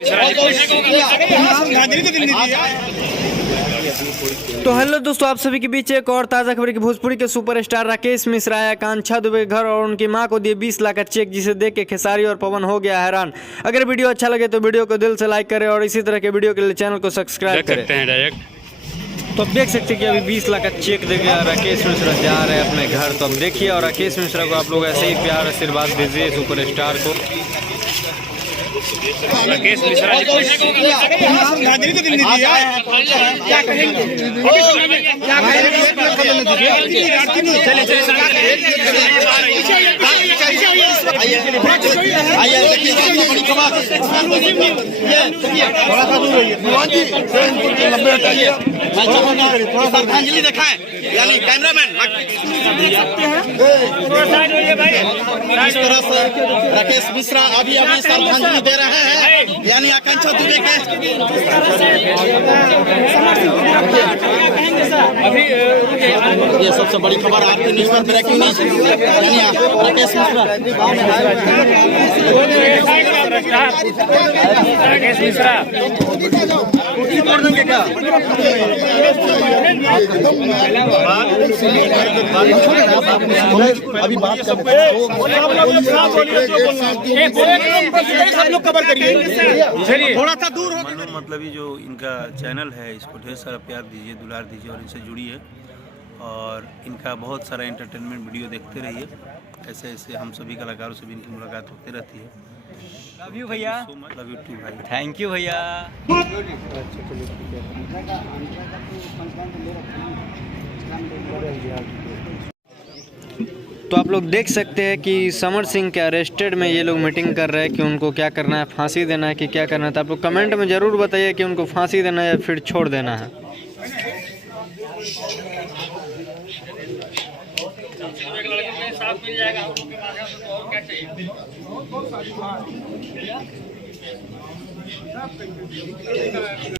तो हेलो दोस्तों, आप सभी के बीच एक और ताज़ा खबर की भोजपुरी के सुपरस्टार राकेश मिश्रा आया आकांक्षा दुबे के घर और उनकी मां को दिए 20 लाख का चेक, जिसे देख के खेसारी और पवन हो गया हैरान। अगर वीडियो अच्छा लगे तो वीडियो को दिल से लाइक करें और इसी तरह के वीडियो के लिए चैनल को सब्सक्राइब करें। तो अब देख सकते हैं कि अभी 20 लाख का चेक दे गया राकेश मिश्रा जा रहे हैं अपने घर। तो अब देखिए, और राकेश मिश्रा को आप लोग ऐसे ही प्यार आशीर्वाद दीजिए सुपरस्टार को। राकेश मिश्रा जी श्रद्धांजलि दिखाएं, यानी कैमरामैन इस तरह से राकेश मिश्रा अभी श्रद्धांजलि दे रहे हैं, यानी आकांक्षा दुबे के। ये सबसे बड़ी खबर आपके न्यूज पर, ब्रेकिंग न्यूज, यानी राकेश मिश्रा अभी बात सब लोग कवर करिए, थोड़ा सा दूर हो। मतलब ये जो इनका चैनल है, इसको ढेर सारा प्यार दीजिए, दुलार दीजिए और इनसे जुड़िए और इनका बहुत सारा एंटरटेनमेंट वीडियो देखते रहिए। ऐसे ऐसे हम सभी कलाकारों से भी इनकी मुलाकात होती रहती है। लव यू भैया। लव यू टू भाई। थैंक यू भैया। तो आप लोग देख सकते हैं कि समर सिंह के अरेस्टेड में ये लोग मीटिंग कर रहे हैं कि उनको क्या करना है, फांसी देना है कि क्या करना है। तो आप लोग कमेंट में ज़रूर बताइए कि उनको फांसी देना है या फिर छोड़ देना है।